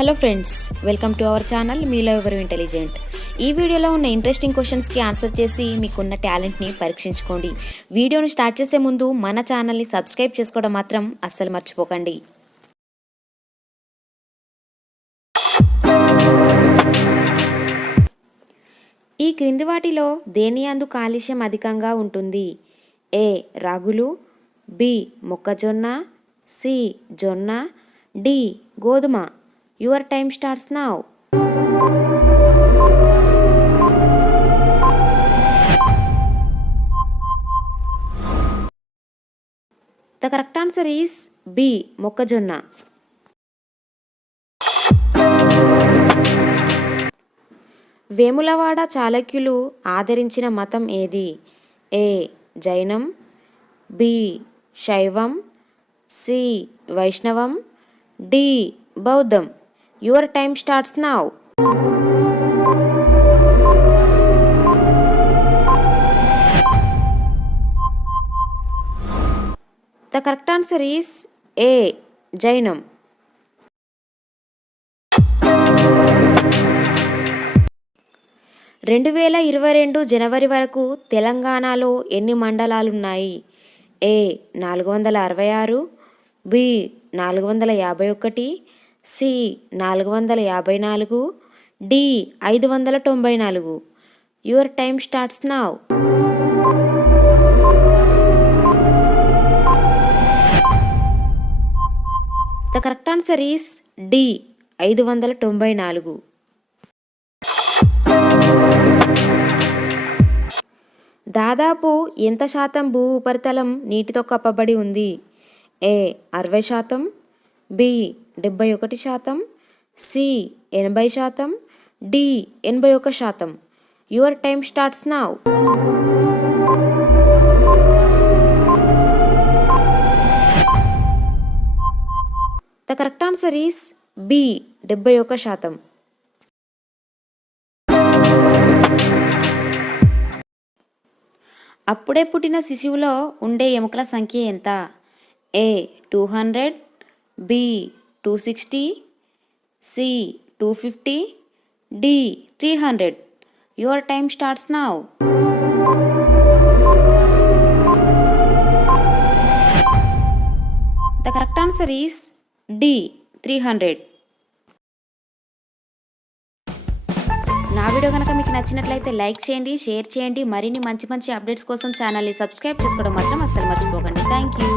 Hello friends, welcome to our channel మీలో ఎవరు ఇంటెలిజెంట్. ఈ వీడియోలో ఉన్న ఇంట్రెస్టింగ్ క్వశ్చన్స్కి ఆన్సర్ చేసి మీకున్న టాలెంట్ని పరీక్షించుకోండి. వీడియోను స్టార్ట్ చేసే ముందు మన ఛానల్ని సబ్స్క్రైబ్ చేసుకోవడం మాత్రం అస్సలు మర్చిపోకండి. ఈ క్రింది వాటిలో దేని యందు కాలుష్యం అధికంగా ఉంటుంది? ఏ రాగులు, బి మొక్కజొన్న, సి జొన్న, డి గోధుమ. Your time starts now. The correct answer is B. మొక్కజొన్న. వేములవాడ చాళుక్యులు ఆదరించిన మతం ఏది? ఏ జైనం, బి శైవం, సి వైష్ణవం, డి బౌద్ధం. Your time starts now. The correct answer is A. జైనం. రెండు 2022 జనవరి వరకు తెలంగాణలో ఎన్ని మండలాలున్నాయి? A 466, B 451, C 454, D 594. Your time starts now. The correct answer is D. 594. దాదాపు ఎంత శాతం భూ ఉపరితలం నీటితో కప్పబడి ఉంది? A 60%, B 71%, C 80%, D 81%. Your time starts now. The correct answer is B. 71%. అప్పుడే పుట్టిన శిశువులో ఉండే ఎముకల సంఖ్య ఎంత? A 200, B 260, C 250, D 300. Your time starts now. The correct answer is D. 300. నా వీడియో కనుక మీకు నచ్చినట్లయితే లైక్ చేయండి, షేర్ చేయండి. మరిన్ని మంచి మంచి అప్డేట్స్ కోసం ఛానల్ని సబ్స్క్రైబ్ చేసుకోవడం మాత్రం అస్సలు మర్చిపోకండి. Thank you.